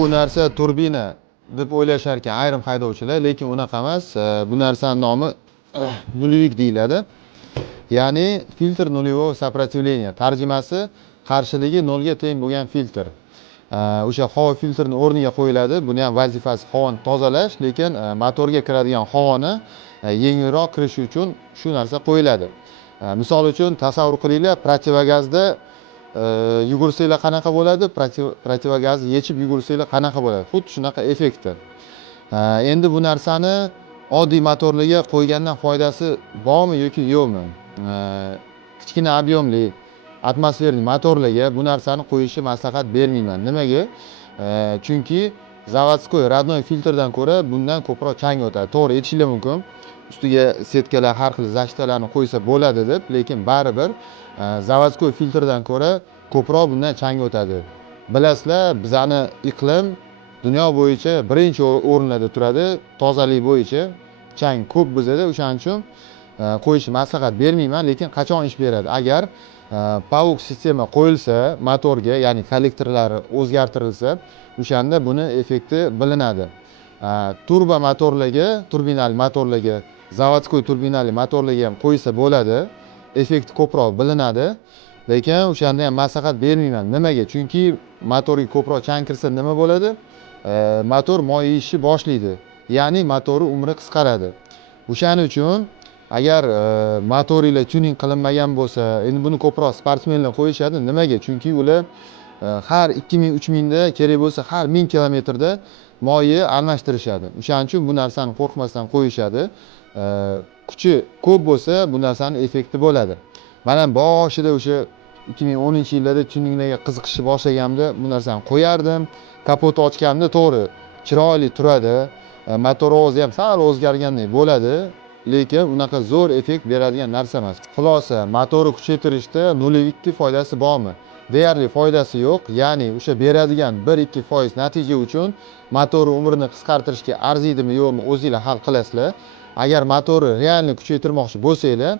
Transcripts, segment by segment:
bu narsa turbina deb o'ylashar ekan ayrim haydovchilar, lekin unaqa emas. Bu narsaning nomi nulyevik deyiladi. Ya'ni filtr нулевого сопротивления. Tarjimasi qarshiligi 0 ga teng bo'lgan filtr. O'sha havo filtrini o'rniga qo'yiladi. Buni ham vazifasi havoni tozalash, lekin motorga kiradigan havoni yengilroq kirishi uchun shu narsa qo'yiladi. Misol uchun tasavvur qilinglar, protivogazda yugursanglar qanaqa bo'ladi? Protivogazni yechib yugursanglar qanaqa bo'ladi? Xuddi shunaqa effektda. Endi bu narsani oddiy motorlarga qo'ygandan foydasi bormi yoki yo'qmi? Kichkina объемli atmosfernik motorlarga bu narsani qo'yishni maslahat bermayman. Nimaga? Chunki zavodskoy родной filtrdan ko'ra bundan ko'proq chang o'tadi. To'g'ri, aytishinglar mumkin. Ustiga setkalar, har xil zashtalarni qo'ysa bo'ladi deb, lekin baribir zavodskoy filtrdan ko'ra ko'proq bundan chang o'tadi. Bilasizlar, bizani iqlim dunyo bo'yicha birinchi o'rinlarda turadi. Tozalik bo'yicha chang ko'p bizada, o'shaning uchun qo'yishni maslahat bermayman, lekin qachon ish beradi? Agar PAUX sistema qo'yilsa motorga, ya'ni kollektorlari o'zgartirilsa, o'shanda buni effekti bilinadi. Turbo motorlarga, turbinali motorlarga, zavodskoy turbinali motorlarga ham qo'ysa bo'ladi. Effekti ko'proq bilinadi. Lekin o'shanda ham maslahat bermayman. Nimaga? Chunki motorga ko'proq chang kirsa nima bo'ladi? Motor moy yeyishni boshlaydi. Ya'ni motori umri qisqaradi. O'shaning uchun agar motoringlar tuning qilinmagan bo'lsa, endi buni ko'proq sportsmenlar qo'yishadi. Nimaga? Chunki ular har 2000-3000 da kerak bo'lsa har 1000 kilometrda moyni almashtirishadi. O'shaning uchun bu narsani qo'rqmasdan qo'yishadi. Kuchi ko'p bo'lsa bu narsaning effekti bo'ladi. Mana boshida o'sha 2010-yillarda tuninglarga qiziqishni boshlaganimda bu narsani qo'yardim. Kapotni ochganimda to'g'ri chiroyli turadi. Motor ovozi ham sal o'zgargandek bo'ladi. Lekin unaqa zo'r effekt beradigan narsa emas. Xulosa, motorni kuchaytirishda nolyevikning foydasi bormi? Deyarli foydasi yo'q. Ya'ni o'sha beradigan 1-2% natija uchun motorni umrini qisqartirishga arziydimi yo'qmi o'zingizlar hal qilasizlar. Agar motorni realni kuchaytirmoqchi bo'lsanglar,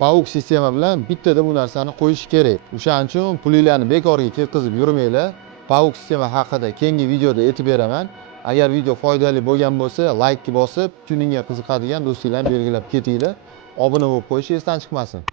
PAUX sistema bilan bittada bu narsani qo'yish kerak. O'shaning uchun pulinglarni bekorga ketkazib yurmanglar. PAUX sistema haqida keyingi videoda aytib beraman. Agar video foydali bo'lgan bo'lsa, like bosib, tuningga qiziqadigan do'stinglarni belgilab ketinglar. Obuna bo'lib qo'yish esdan chiqmasin.